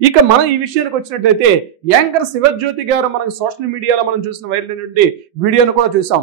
ఇక మనం ఈ విషయానికి వచ్చినట్లయితే యాంకర్ శివజ్యోతి గారు మనకు సోషల్ మీడియాలో మనం చూసిన వైరల్ నుండి వీడియోను కూడా చూసాం.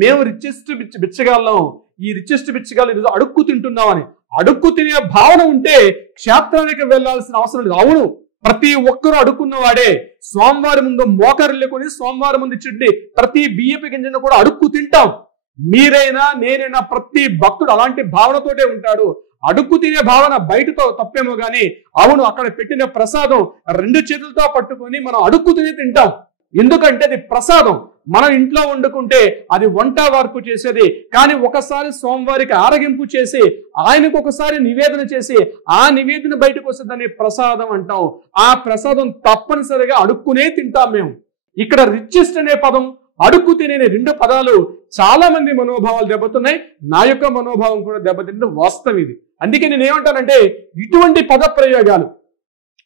మేము రిచెస్ట్ బిచ్చగాళ్ళం, ఈ రిచెస్ట్ బిచ్చగాళ్ళు ఈరోజు అడుక్కు తింటున్నామని. అడుక్కు తినే భావన ఉంటే క్షేత్రానికి వెళ్లాల్సిన అవసరం లేదు. అవును, ప్రతి ఒక్కరూ అడుక్కున్నవాడే. స్వామివారి ముందు మోకరు లేకొని స్వామివారి ముందు ఇచ్చి ప్రతి బియ్యపు గింజను కూడా అడుక్కు తింటాం. మీరైనా నేనైనా ప్రతి భక్తుడు అలాంటి భావనతోటే ఉంటాడు. అడుక్కు తినే భావన బయటతో తప్పేమో గానీ, అవును అక్కడ పెట్టిన ప్రసాదం 2 చేతులతో పట్టుకొని మనం అడుక్కు తిని తింటాం. ఎందుకంటే అది ప్రసాదం. మనం ఇంట్లో వండుకుంటే అది వంట వార్పు చేసేది, కానీ ఒకసారి స్వామివారికి ఆరగింపు చేసి ఆయనకు ఒకసారి నివేదన చేసి ఆ నివేదన బయటకు వస్తే దాన్ని ప్రసాదం అంటాం. ఆ ప్రసాదం తప్పనిసరిగా అడుక్కునే తింటాం మేము. ఇక్కడ రిచెస్ట్ అనే పదం, అడుక్కు తినే 2 పదాలు చాలా మంది మనోభావాలు దెబ్బతున్నాయి. నా యొక్క మనోభావం కూడా దెబ్బతింటే వాస్తవం ఇది. అందుకే నేను ఏమంటానంటే, ఇటువంటి పద ప్రయోగాలు,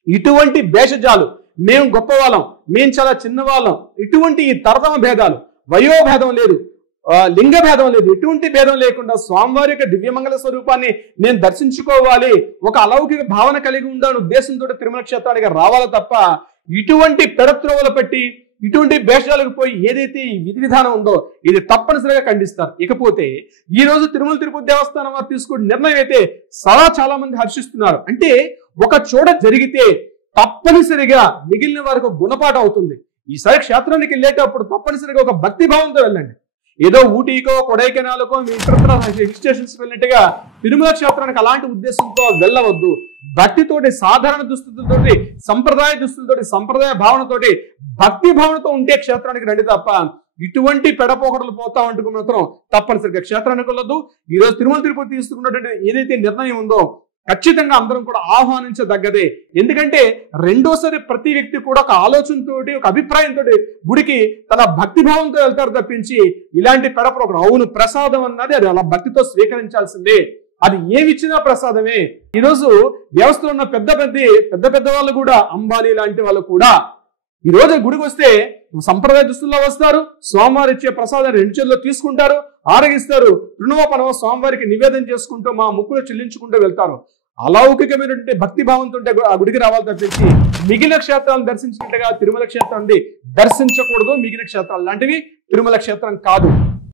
ఇటువంటి భేషజాలు, మేము గొప్పవాళ్ళం, మేము చాలా చిన్నవాళ్ళం, ఇటువంటి ఈ తరతమ భేదాలు, వయోభేదం లేదు, లింగ భేదం లేదు, ఎటువంటి భేదం లేకుండా స్వామివారి యొక్క దివ్యమంగళ స్వరూపాన్ని నేను దర్శించుకోవాలి, ఒక అలౌకిక భావన కలిగి ఉండాలని ఉద్దేశంతో తిరుమల క్షేత్రానికి రావాలి తప్ప ఇటువంటి పెడత్రోవలు పెట్టి ఇటువంటి భేషాలకు పోయి ఏదైతే ఈ విధి విధానం ఉందో ఇది తప్పనిసరిగా ఖండిస్తారు. ఇకపోతే ఈ రోజు తిరుమల తిరుపతి దేవస్థానం వారు తీసుకున్న నిర్ణయం అయితే చాలా మంది హర్షిస్తున్నారు. అంటే ఒక చోట జరిగితే తప్పనిసరిగా మిగిలిన వారికి గుణపాఠం అవుతుంది. ఈసారి క్షేత్రానికి వెళ్ళేటప్పుడు తప్పనిసరిగా ఒక భక్తి భావంతో వెళ్ళండి. ఏదో ఊటీకో కొడైకెనాల్కో మీ ఇతర హిల్ స్టేషన్స్ వెళ్ళినట్టుగా తిరుమల క్షేత్రానికి అలాంటి ఉద్దేశంతో వెళ్ళవద్దు. భక్తితోటి, సాధారణ దుస్తులతోటి, సంప్రదాయ దుస్తులతోటి, సంప్రదాయ భావనతోటి, భక్తి భావనతో ఉంటే క్షేత్రానికి రండి తప్ప ఇటువంటి పెడపోకడలు పోతా ఉంటూ మాత్రం తప్పనిసరిగా క్షేత్రానికి వెళ్ళొద్దు. ఈరోజు తిరుమల తిరుపతి తీసుకున్నటువంటి ఏదైతే నిర్ణయం ఉందో ఖచ్చితంగా అందరం కూడా ఆహ్వానించదగ్గదే. ఎందుకంటే రెండోసారి ప్రతి వ్యక్తి కూడా ఒక ఆలోచనతోటి, ఒక అభిప్రాయంతో గుడికి తన భక్తి భావంతో వెళ్తారు తప్పించి ఇలాంటి పెడప్రోగ్రాం, అవును ప్రసాదం అన్నది అది అలా భక్తితో స్వీకరించాల్సిందే. అది ఏమిచ్చినా ప్రసాదమే. ఈరోజు వ్యవస్థలో ఉన్న పెద్ద వాళ్ళు కూడా, అంబానీ లాంటి వాళ్ళు కూడా ఈ రోజు గుడికి వస్తే సంప్రదాయ దుస్తుల్లో వస్తారు, స్వామివారి ఇచ్చే ప్రసాదం 2 చేతుల్లో తీసుకుంటారు, ఆరగిస్తారు, రుణోపనవ స్వామివారికి నివేదన చేసుకుంటూ మా ముక్కులు చెల్లించుకుంటూ వెళ్తారు. అలౌకికమైనటువంటి భక్తి భావంతో ఆ గుడికి రావాలి తప్పించి మిగిలిన క్షేత్రాలను దర్శించినట్టుగా తిరుమల క్షేత్రాన్ని దర్శించకూడదు. మిగిలిన క్షేత్రాలు లాంటివి తిరుమల క్షేత్రం కాదు.